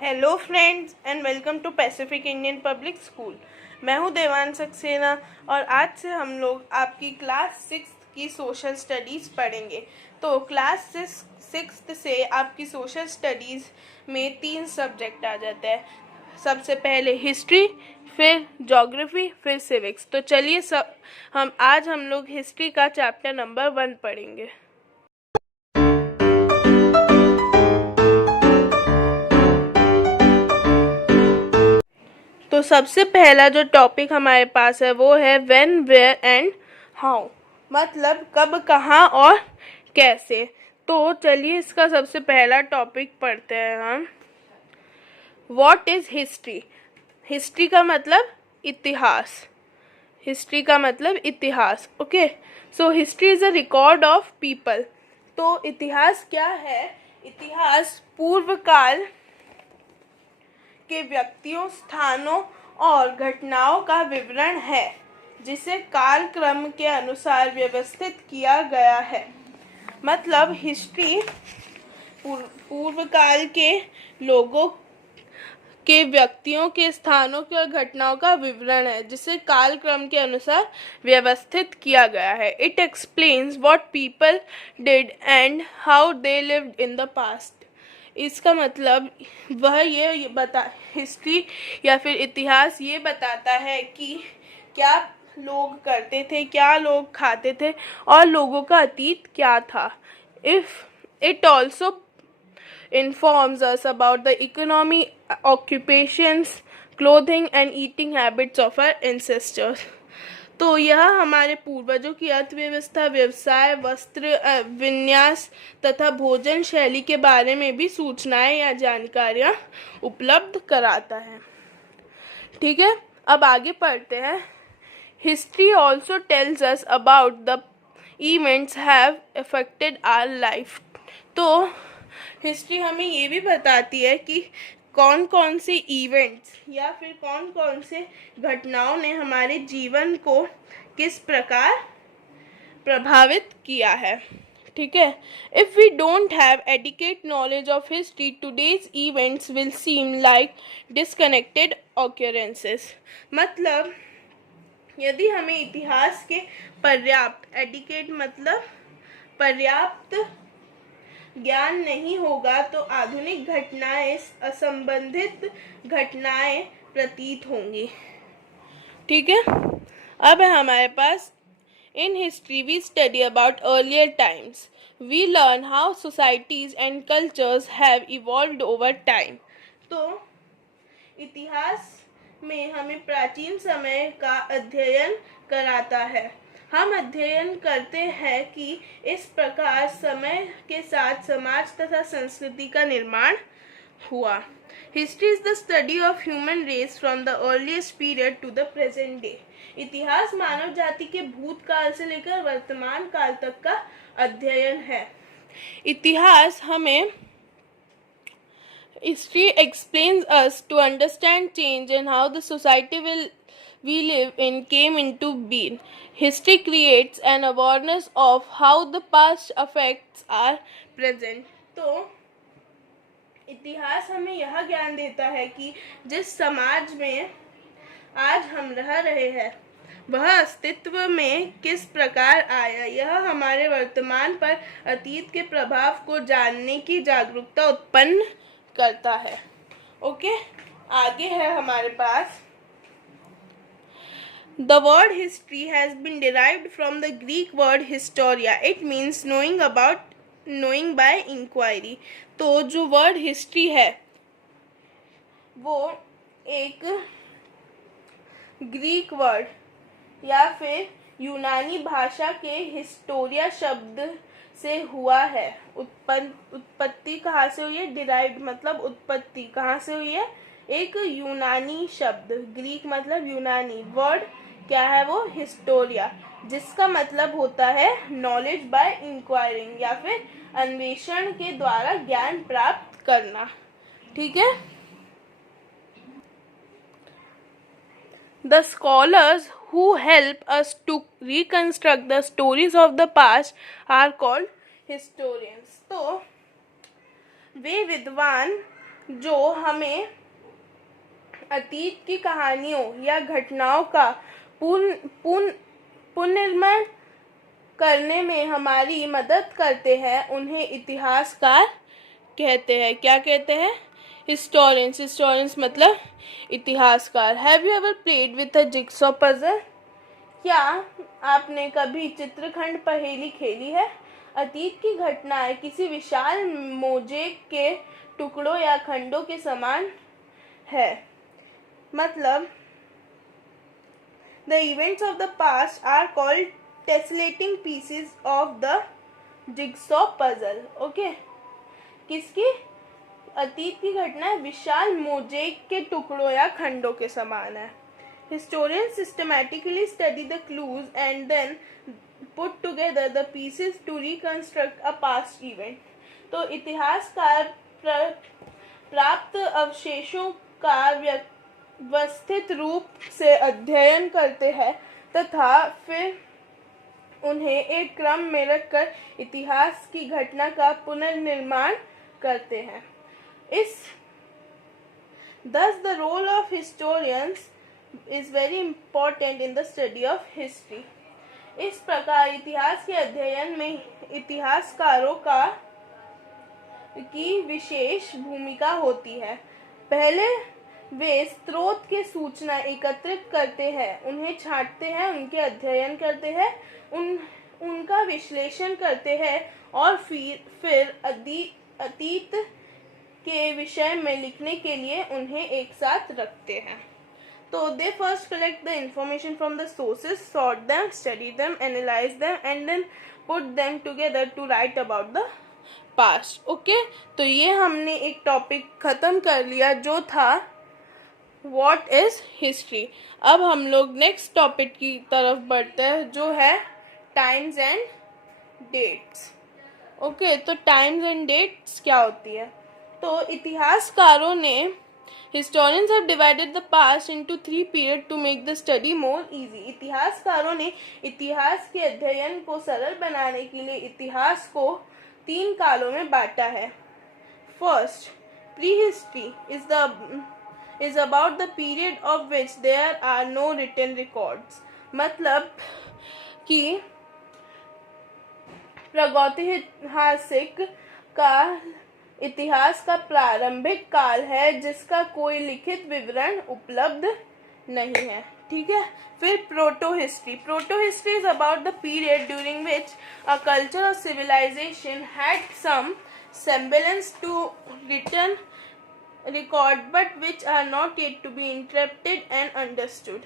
Hello friends and welcome to Pacific Indian public school. मैं हूं देवांश सक्सेना और आज से हम लोग आपकी क्लास 6 की सोशल स्टडीज़ पढ़ेंगे। तो क्लास 6 से आपकी सोशल स्टडीज़ में 3 सब्जेक्ट आ जाते हैं। सबसे पहले हिस्ट्री, फिर ज्योग्राफी, फिर सिविक्स। तो चलिए आज हम लोग हिस्ट्री का चैप्टर नंबर 1 पढ़ेंगे। तो सबसे पहला जो टॉपिक हमारे पास है वो है व्हेन, वेयर एंड हाउ, मतलब कब, कहाँ और कैसे। तो चलिए इसका सबसे पहला टॉपिक पढ़ते हैं हम। What is history? हिस्ट्री का मतलब इतिहास। हिस्ट्री का मतलब इतिहास। Okay, so history is a record of people. तो इतिहास क्या है? इतिहास पूर्व काल के व्यक्तियों, स्थानों और घटनाओं का विवरण है जिसे कालक्रम के अनुसार व्यवस्थित किया गया है। मतलब हिस्ट्री पूर्व काल के लोगों के, व्यक्तियों के, स्थानों के और घटनाओं का विवरण है जिसे कालक्रम के अनुसार व्यवस्थित किया गया है। It explains what people did and how they lived in the past. इसका मतलब वह ये हिस्ट्री या फिर इतिहास ये बताता है कि क्या लोग करते थे, क्या लोग खाते थे और लोगों का अतीत क्या था। It also informs us about the economy, occupations, clothing and eating habits of our ancestors. तो यह हमारे पूर्वजों की अर्थव्यवस्था, व्यवसाय, वस्त्र विन्यास तथा भोजन शैली के बारे में भी सूचनाएं या जानकारियां उपलब्ध कराता है। ठीक है, अब आगे पढ़ते हैं। History also tells us about the events have affected our life. तो हिस्ट्री हमें ये भी बताती है कि कौन कौन से इवेंट्स या फिर कौन कौन से घटनाओं ने हमारे जीवन को किस प्रकार प्रभावित किया है। ठीक है, if we don't have adequate knowledge of history, today's events will seem like disconnected occurrences. मतलब यदि हमें इतिहास के पर्याप्त, एडिक्वेट मतलब पर्याप्त ज्ञान नहीं होगा तो आधुनिक घटनाएं असंबंधित घटनाएं प्रतीत होंगी। ठीक है, अब है हमारे पास in history we study about earlier times. We learn how societies and cultures have evolved over time. तो इतिहास में हमें प्राचीन समय का अध्ययन कराता है। हम अध्ययन करते हैं कि इस प्रकार समय के साथ समाज तथा संस्कृति का निर्माण हुआ। History is the study of human race from the earliest period to the present day. इतिहास मानव जाति के भूतकाल से लेकर वर्तमान काल तक का अध्ययन है। इतिहास हमें History explains us to understand change and how the society we live in came into being. History creates an awareness of how the past affects our present. तो इतिहास हमें यह ज्ञान देता है कि जिस समाज में आज हम रह रहे हैं वह अस्तित्व में किस प्रकार आया। यह हमारे वर्तमान पर अतीत के प्रभाव को जानने की जागरूकता उत्पन्न करता है। ओके, आगे है हमारे पास the word history has been derived from the Greek word historia. It means knowing by inquiry. तो जो वर्ड हिस्ट्री है वो एक ग्रीक वर्ड या फिर यूनानी भाषा के हिस्टोरिया शब्द से हुआ है। उत्पत्ति कहाँ से हुई है? डिराइव्ड मतलब उत्पत्ति कहाँ से हुई है? एक यूनानी शब्द, ग्रीक मतलब यूनानी, वर्ड क्या है वो? हिस्टोरिया, जिसका मतलब होता है नॉलेज बाय इंक्वायरिंग या फिर अन्वेषण के द्वारा ज्ञान प्राप्त करना। ठीक है, The scholars who help us to reconstruct the stories of the past are called historians. तो वे विद्वान जो हमें अतीत की कहानियों या घटनाओं का पुनर्निर्माण करने में हमारी मदद करते हैं, उन्हें इतिहासकार कहते हैं। क्या कहते हैं? हिस्टोरियंस। हिस्टोरियंस मतलब इतिहासकार। Have you ever played with a jigsaw puzzle? क्या आपने कभी चित्रखंड पहेली खेली है? अतीत की घटनाएं किसी विशाल मोज़ेक के टुकड़ों या खंडों के समान है। मतलब the events of the past are called tessellating pieces of the jigsaw puzzle. Okay? किसकी? अतीत की घटनाएं विशाल मोज़ेक के टुकड़ों या खंडों के समान है। Historians systematically study the clues and then put together the pieces to reconstruct a past event. तो इतिहासकार प्राप्त अवशेषों का व्यवस्थित रूप से अध्ययन करते हैं तथा फिर उन्हें एक क्रम में रखकर इतिहास की घटना का पुनर्निर्माण करते हैं। Thus the role of historians is very important in the study of history. इस प्रकार इतिहास के अध्ययन में इतिहासकारों की विशेष भूमिका होती है। पहले वे स्रोत के सूचना एकत्रित करते हैं, उन्हें छांटते हैं, उनके अध्ययन करते हैं, उनका विश्लेषण करते हैं और फिर अतीत के विषय में लिखने के लिए उन्हें एक साथ रखते हैं। तो they first collect the information from the sources, sort them, study them, analyze them and then put them together to write about the past. Okay? तो ये हमने एक टॉपिक खत्म कर लिया जो था What is history. अब हम लोग नेक्स्ट टॉपिक की तरफ बढ़ते हैं जो है टाइम्स एंड डेट्स। ओके, तो टाइम्स एंड डेट्स क्या होती है? तो इतिहासकारों ने Historians have divided the past into 3 periods to make the study more easy. इतिहासकारों ने इतिहास के अध्ययन को सरल बनाने के लिए इतिहास को 3 कालों में बांटा है। First, prehistory is about the period of which there are no written records. मतलब कि प्रागैतिहासिक का इतिहास का प्रारंभिक काल है जिसका कोई लिखित विवरण उपलब्ध नहीं है। ठीक है। फिर proto history is about the period during which a culture और civilization had some semblance to written record but which are not yet to be interpreted and understood.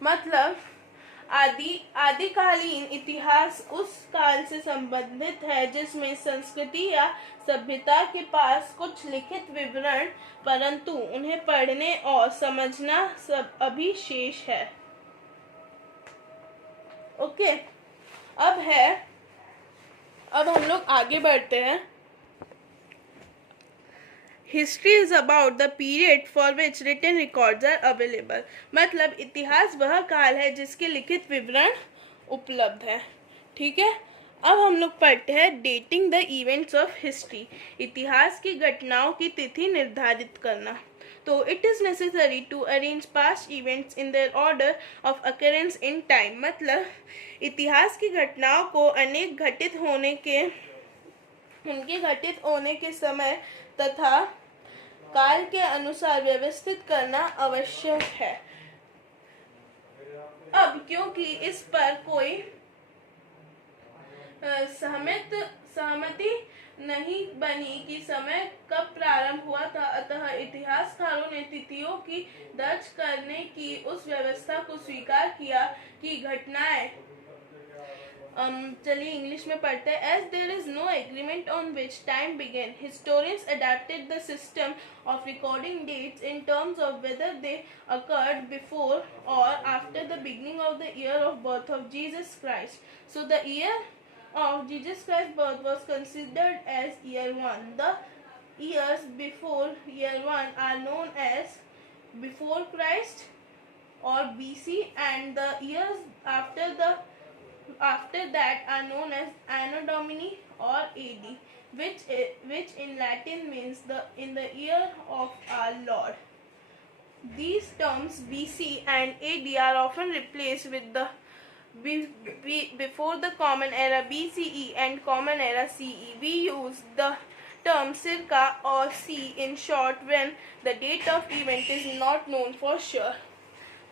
मतलब आदिकालीन इतिहास उस काल से संबंधित है जिसमें संस्कृति या सभ्यता के पास कुछ लिखित विवरण परंतु उन्हें पढ़ने और समझना सब अभी शेष है। ओके, अब हम लोग आगे बढ़ते हैं। History is about the period for which written records are available. मतलब इतिहास वह काल है जिसके लिखित विवरण उपलब्ध है। ठीक है। अब हम लोग पढ़ते हैं dating the events of history. इतिहास की घटनाओं की तिथि निर्धारित करना। तो it is necessary to arrange past events in their order of occurrence in time. मतलब इतिहास की घटनाओं को उनके घटित होने के समय तथा काल के अनुसार व्यवस्थित करना आवश्यक है। अब क्योंकि इस पर कोई सहमति नहीं बनी कि समय कब प्रारंभ हुआ था, अतः इतिहासकारों ने तिथियों की दर्ज करने की उस व्यवस्था को स्वीकार किया कि घटनाएं चलिए इंग्लिश में पढ़ते हैं। As there is no agreement on which time began, historians adapted the system of recording dates in terms of whether they occurred before or after the beginning of the year of birth of Jesus Christ. So the year of Jesus Christ's birth was considered as year 1. The years before year 1 are known as before Christ or BC, and the years after that are known as Anno Domini or AD. which in Latin means in the year of our Lord. These terms BC and AD are often replaced with the before the Common Era BCE and Common Era CE. We use the term circa or C in short when the date of event is not known for sure.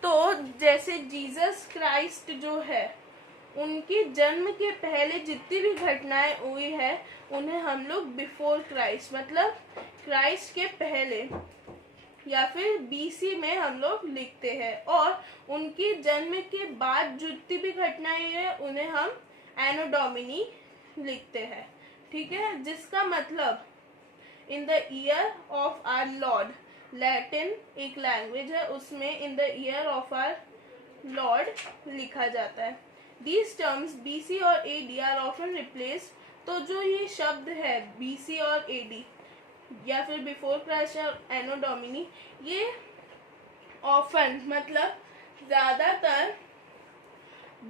तो जैसे Jesus Christ जो है, उनके जन्म के पहले जितनी भी घटनाएं हुई है उन्हें हम लोग बिफोर क्राइस्ट मतलब क्राइस्ट के पहले या फिर बीसी में हम लोग लिखते हैं, और उनके जन्म के बाद जितनी भी घटनाएं हैं उन्हें हम एनो डोमिनी लिखते हैं। ठीक है, जिसका मतलब in the year of our Lord, Latin एक लैंग्वेज है, उसमें in the year of our Lord लिखा जाता है। These terms BC और AD are often replaced। तो जो ये शब्द है BC और AD या फिर बिफोर क्राइस्ट और एनो डोमिनी, ये ऑफन मतलब ज़्यादातर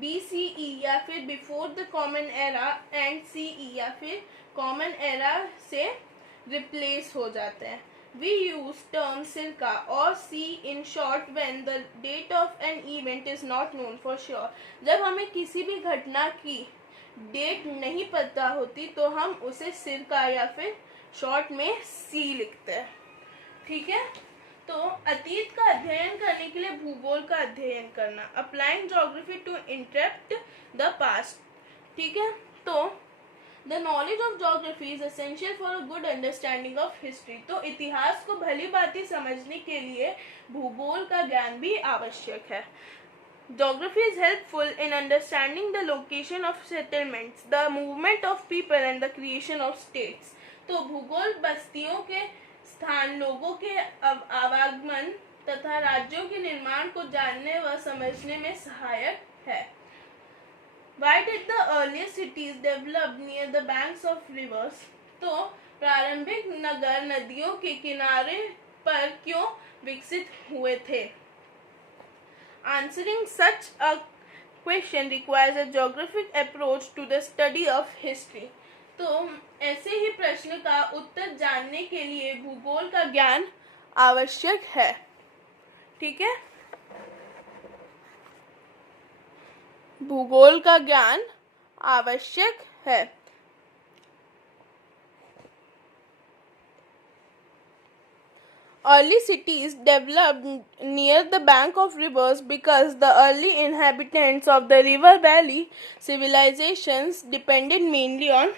BCE या फिर before the common era and CE या फिर कॉमन एरा से रिप्लेस हो जाते हैं। We use term circa or C in short when the date of an event is not known for sure। जब हमें किसी भी घटना की डेट नहीं पता होती तो हम उसे सिरका या फिर शॉर्ट में C लिखते हैं। ठीक है, तो अतीत का अध्ययन करने के लिए भूगोल का अध्ययन करना, applying geography to interpret the past. ठीक है, तो the knowledge of geography is essential for a good understanding of history. तो इतिहास को भली भांति समझने के लिए भूगोल का ज्ञान भी आवश्यक है। Geography is helpful in understanding the location of settlements, the movement of people and the creation of states। तो भूगोल बस्तियों के स्थान, लोगों के आवागमन तथा राज्यों के निर्माण को जानने व समझने में सहायक है। Why did the earliest cities develop near the banks of rivers? तो प्रारंभिक नगर नदियों के किनारे पर क्यों विकसित हुए थे? Answering such a question requires a geographic approach to the study of history। तो ऐसे ही प्रश्न का उत्तर जानने के लिए भूगोल का ज्ञान आवश्यक है। ठीक है, भूगोल का ज्ञान आवश्यक है। Early cities developed near the bank of rivers because the early inhabitants of the river valley civilizations depended mainly on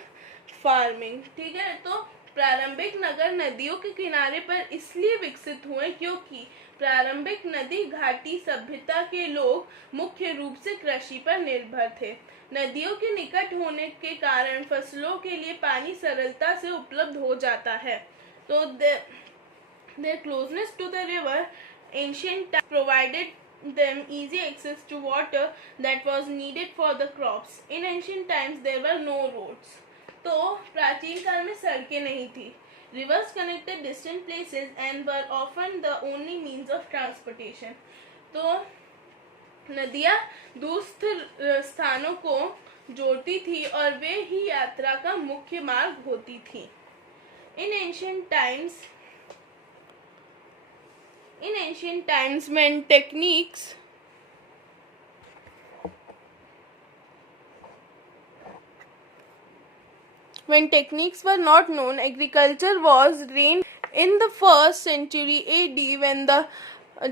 farming। ठीक है, तो प्रारंभिक नगर नदियों के किनारे पर इसलिए विकसित हुए क्योंकि प्रारंभिक नदी घाटी सभ्यता के लोग मुख्य रूप से कृषि पर निर्भर थे। नदियों के निकट होने के कारण फसलों के लिए पानी सरलता से उपलब्ध हो जाता है। तो their closeness to the river ancient times provided them easy access to water that was needed for the crops। In ancient times there were no roads। तो प्राचीन काल में सड़कें नहीं थी। Rivers connected distant places and were often the only means of transportation। तो नदियाँ दूरस्थ स्थानों को जोड़ती थी और वे ही यात्रा का मुख्य मार्ग होती थी। In ancient times when techniques were not known, agriculture was reigned in the 1st century AD when the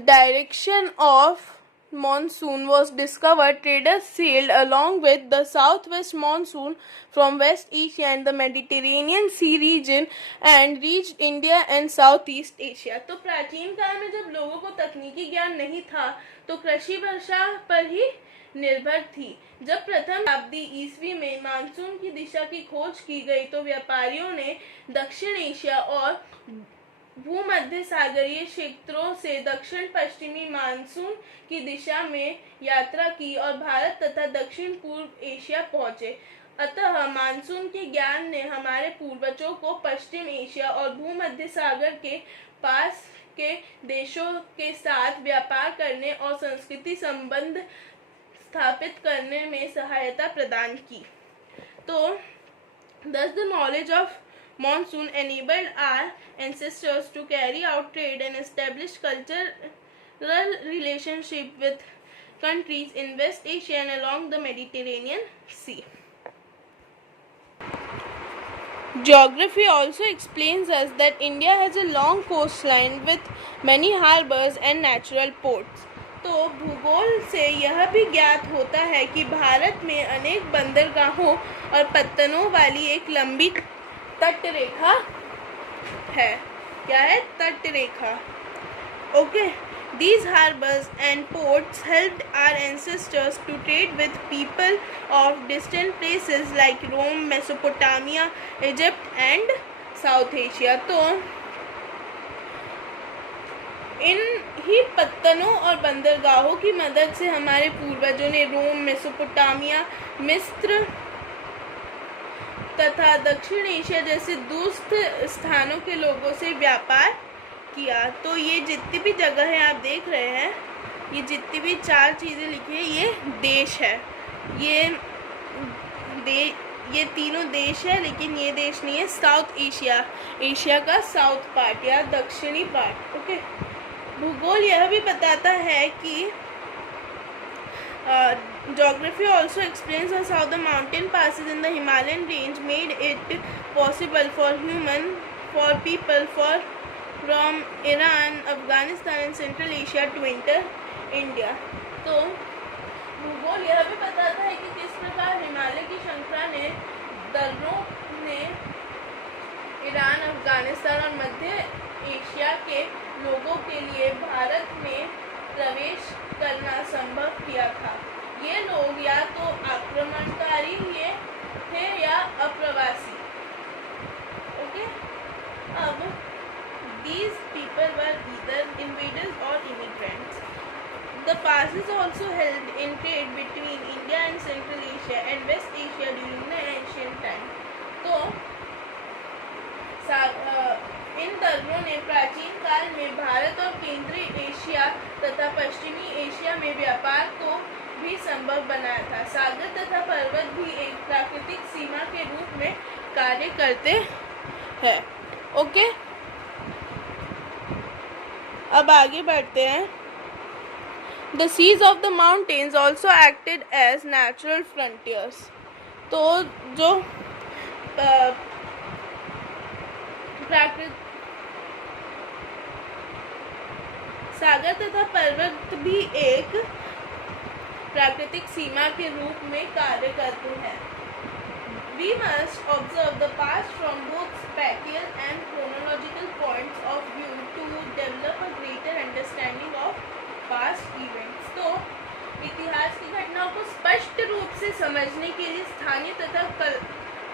direction of monsoon was discovered. Traders sailed along with the southwest monsoon from West Asia and the Mediterranean Sea region and reached India and Southeast Asia। तो प्राचीन काल में जब लोगों को तकनीकी ज्ञान नहीं था तो कृषि वर्षा पर ही निर्भर थी। जब प्रथम शताब्दी ईस्वी में मानसून की दिशा की खोज की गई तो व्यापारियों ने दक्षिण एशिया और भूमध्य सागरीय क्षेत्रों से दक्षिण पश्चिमी मानसून की दिशा में यात्रा की और भारत तथा दक्षिण पूर्व एशिया पहुंचे। अतः मानसून के ज्ञान ने हमारे पूर्वजों को पश्चिम एशिया और भूमध्य सागर के पास के देशों के साथ व्यापार करने और संस्कृति संबंध स्थापित करने में सहायता प्रदान की। तो thus the knowledge of monsoon enabled our ancestors to carry out trade and establish cultural relationship with countries in West Asia and along the Mediterranean Sea. Geography also explains us that India has a long coastline with many harbors and natural ports. तो भूगोल से यह भी ज्ञात होता है कि भारत में अनेक बंदरगाहों और पत्तनों वाली एक लंबी तटरेखा है. क्या है? तटरेखा. Okay. These harbors and ports helped our ancestors to trade with people of distant places like Rome, Mesopotamia, Egypt and South Asia. तो इन ही पत्तनों और बंदरगाहों की मदद से हमारे पूर्वजों ने रोम, मेसोपोटामिया, मिस्र तथा दक्षिण एशिया जैसे दूरस्थ स्थानों के लोगों से व्यापार किया. तो ये जितनी भी जगह है आप देख रहे हैं, ये जितनी भी 4 चीज़ें लिखी है ये देश है. ये तीनों देश है, लेकिन ये देश नहीं है. साउथ एशिया, एशिया का साउथ पार्ट या दक्षिणी पार्ट. ओके. भूगोल यह भी बताता है कि geography also explains us how the mountain passes in the Himalayan range made it possible for people from Iran, Afghanistan and Central Asia to enter India. तो भूगोल यह भी बताता है कि किस प्रकार हिमालय की श्रृंखला ने दर्रों ने ईरान, अफगानिस्तान और मध्य एशिया के लोगों के लिए भारत में प्रवेश करना संभव किया था. ये लोग या तो आक्रमणकारी थे या अप्रवासी. ओके. अब these people were either invaders or immigrants. The passes also held in trade between India and Central Asia and West Asia during the ancient time. तो इन दर्रों ने प्राचीन काल में भारत और केंद्रीय एशिया तथा पश्चिमी एशिया में व्यापार को भी संभव बनाया था. सागर तथा पर्वत भी एक प्राकृतिक सीमा के रूप में कार्य करते हैं. ओके. अब आगे बढ़ते हैं. The seas of the mountains also acted as natural frontiers. तो जो सागर तथा पर्वत भी एक प्राकृतिक सीमा के रूप में कार्य करते हैं. We must observe the past from both spatial and chronological points of view to develop a greater understanding of past events. तो इतिहास की घटनाओं को स्पष्ट रूप से समझने के लिए स्थानीय तथा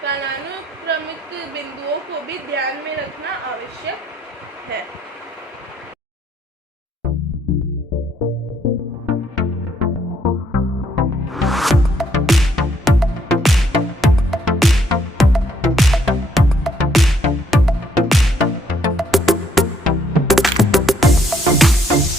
कालानुक्रमिक बिंदुओं को भी ध्यान में रखना आवश्यक है.